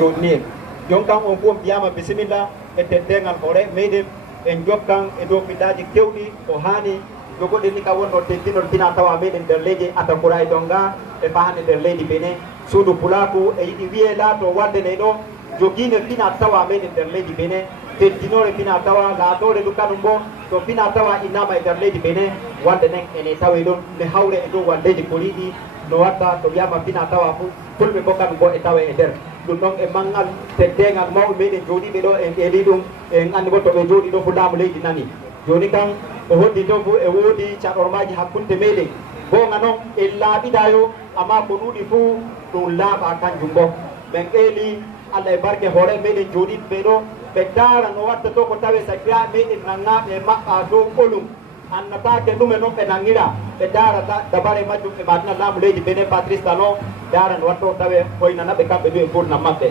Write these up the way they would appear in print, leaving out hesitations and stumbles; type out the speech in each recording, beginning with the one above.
Rodney yon kan on fo biyama bismillah e teddengal hore meɗen en jokkan e dow ɓillaji kewɗi ko hani jogoɗen ni ka wonno teddinol tina tawa meɗen nder leydi atakura e donga e fahande nder leydi Benin suudu pulaku e yiɗi wiye laato wadde ney ɗo joguine fina tawa meɗen nder leydi Benin teddinore fina tawa laatore ɗum kanum bo to fina tawa innama e nder leydi Benin wadde nen ene tawe ɗon ne hawre e dow walleji koliɗi no watta to wiyama fina tawa fu fulɓe bo kanum bo e tawe e nder ɗum ɗon e manggal teddengal mawɓe meɗen jooɗiɓe ɗo en ƴeeli ɗum en andi bo to ɓe jooɗi ɗo fu laamu leydi nani joni kan o hoddi to fu e woodi caɗormaji hakkunde meɗen gonga noon en laaɓidayo amma ko ɗuuɗi fuu ɗum laaɓa kanjum bo ɓen ƴeeli Allah e barke hoore meɗen jooɗiɓe ɓe ɗo ɓe daara no watta to ko tawe sakira meɗen nangaɓe e maɓɓa dow ɓolum annatake ɗume noon ɓe nangira ɓe daara dabare majjum ɓe matina laamu leydi Benin Patrice Talon daara no watto tawe hoynanaɓe kamɓe ɗo e gurdam maɓɓe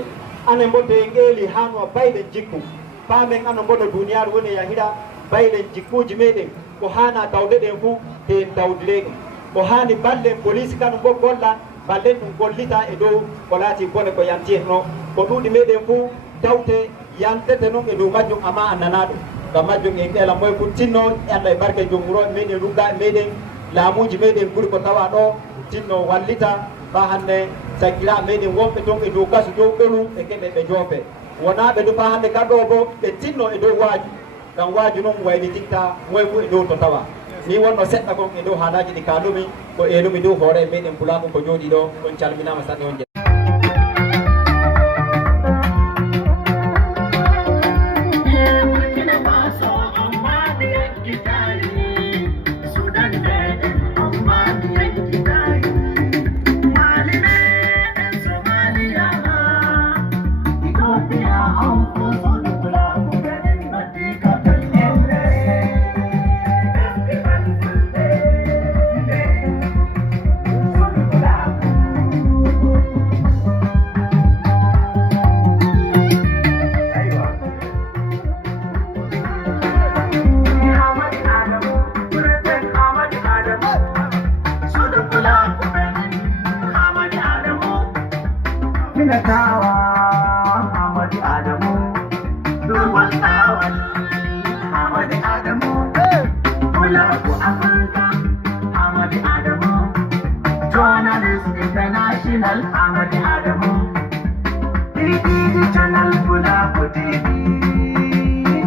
anen bo te ngeeli hano bayɗen jikku paamen anon bo no duniyaru woni yahira bayɗen jikkuji meɗen ko hana tawde ɗen fuu te tawdire ɗum ko hani ballen police kanum bo golla ballen ɗum gollita e dow ko laati bone ko yantiyetno ko ɗuuɗi meɗen fuu tawte yantete noon e dow majjum amma annana ɗum ngam majjum en ƴeela moye ko tinno Allah e barke jomuro meɗen rugga meɗen laamuji meɗen ɓuri ko tawa ɗo tinno wallita fa hande sakira meɗen wonɓe toon e dow gasu dow ɗonu e keɓe ɓe joofe wonaɓe ɗo fa hande kaɗo bo ɓe tinno e dow waaju ngam waaju noon waylititta moye fu e dow to tawa ni wonno seɗɗa kon e dow haalaji ɗi kalumi ko eelumi dow hoore meɗen pulaku ko jooɗi ɗo on calminama sanne on Tawa Hamadi Adamu Durwan Tawan Hamadi Adamu Pulaku Africa Hamadi Adamu Journalist International Hamadi Adamu TV Channel Pulaku TV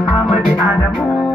Hamadi Adamu